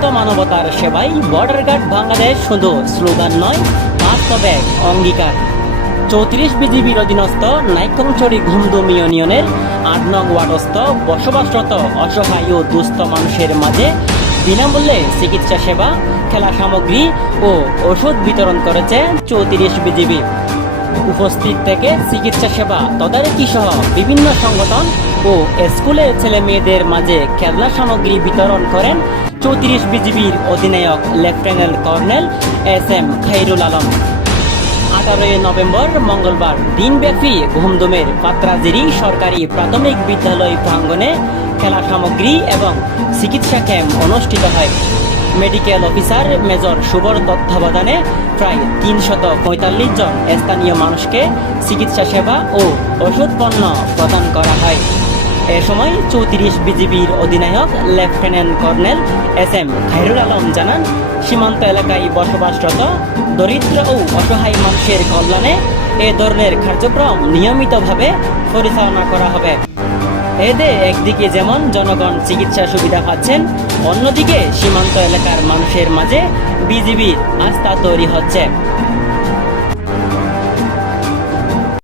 সীমান্ত মানবতার সেবায় বর্ডার গার্ড বাংলাদেশ শুধু স্লোগান নয়, বাস্তবে অঙ্গীকার। 34 বিজিবির অধীনস্থ নাইক্ষ্যংছড়ি ঘুমদুম ইউনিয়নের 8 নং ওয়ার্ডস্থ বসবাসরত অসহায় ও দুস্থ মানুষের মাঝে বিনামূল্যে চিকিৎসা সেবা, খেলা সামগ্রী ও ওষুধ বিতরণ করেছে 34 বিজিবি। উপস্থিত থেকে চিকিৎসা সেবা তদারকি সহ বিভিন্ন সংগঠন ও স্কুলের ছেলে মেয়েদের মাঝে খেলনা সামগ্রী বিতরণ করেন 34 বিজিবির অধিনায়ক lieutenant colonel SM Khairul Alam. 18 November মঙ্গলবার দিনব্যাপী ঘুমদুমের পাত্রাজিরি সরকারি প্রাথমিক বিদ্যালয় প্রাঙ্গণে খেলা সামগ্রী এবং চিকিৎসা ক্যাম্প অনুষ্ঠিত হয়। মেডিকেল অফিসার মেজর শুভর তত্ত্বাবধানে প্রায় 345 জন স্থানীয় মানুষকে চিকিৎসা সেবা ও ওষুধ পণ্য প্রদান করা হয়। এ সময় 34 বিজিবির অধিনায়ক lieutenant colonel SM Khairul Alam জানান, সীমান্ত এলাকায় বসবাসরত দরিদ্র ও অসহায় মানুষের কল্যাণে এ ধরনের কার্যক্রম নিয়মিতভাবে পরিচালনা করা হবে। এতে একদিকে যেমন জনগণ চিকিৎসা সুবিধা পাচ্ছেন, অন্যদিকে সীমান্ত এলাকার মানুষের মাঝে বিজিবির আস্থা তৈরি হচ্ছে।